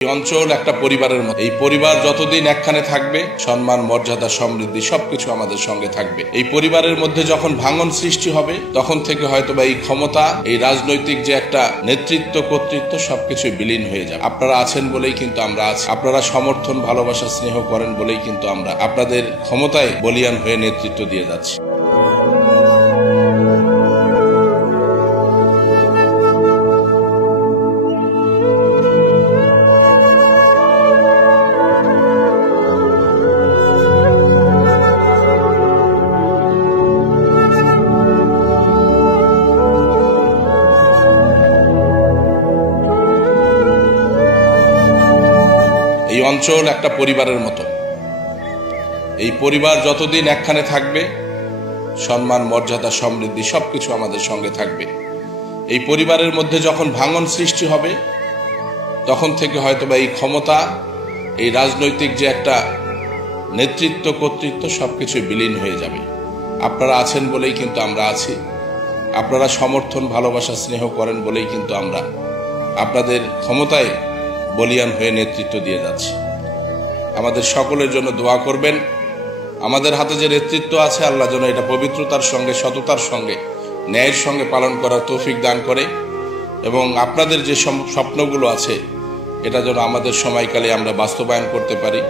এই অঞ্চল একটা পরিবারের মতো। এই পরিবার যতদিন একখানে থাকবে, সম্মান, মর্যাদা, সমৃদ্ধি সবকিছু আমাদের সঙ্গে থাকবে। এই পরিবারের মধ্যে যখন ভাঙন সৃষ্টি হবে, তখন থেকে হয়তোবা এই ক্ষমতা, এই রাজনৈতিক যে একটা নেতৃত্ব, কর্তৃত্ব সবকিছু বিলীন হয়ে যাবে। আপনারা আছেন বলেই কিন্তু আমরা আছি। আপনারা সমর্থন, ভালোবাসা, স্নেহ করেন বলেই কিন্তু আমরা আপনাদের ক্ষমতায় বলিয়ান হয়ে নেতৃত্ব দিয়ে যাচ্ছি। এই অঞ্চল একটা পরিবারের মতো। এই পরিবার যতদিন একখানে থাকবে, সম্মান, মর্যাদা, সমৃদ্ধি সবকিছু আমাদের সঙ্গে থাকবে। এই পরিবারের মধ্যে যখন ভাঙন সৃষ্টি হবে, তখন থেকে হয়তোবা এই ক্ষমতা, এই রাজনৈতিক যে একটা নেতৃত্ব, কর্তৃত্ব সবকিছু বিলীন হয়ে যাবে। আপনারা আছেন বলেই কিন্তু আমরা আছি। আপনারা সমর্থন, ভালোবাসা, স্নেহ করেন বলেই কিন্তু আমরা আপনাদের ক্ষমতায় বলিয়ান হয়ে নেতৃত্ব দিয়ে যাচ্ছি। আমাদের সকলের জন্য দোয়া করবেন। আমাদের হাতে যে নেতৃত্ব আছে, আল্লাহ যেন এটা পবিত্রতার সঙ্গে, সততার সঙ্গে, ন্যায়ের সঙ্গে পালন করার তৌফিক দান করে এবং আপনাদের যে স্বপ্নগুলো আছে, এটা যেন আমাদের সময়কালে আমরা বাস্তবায়ন করতে পারি।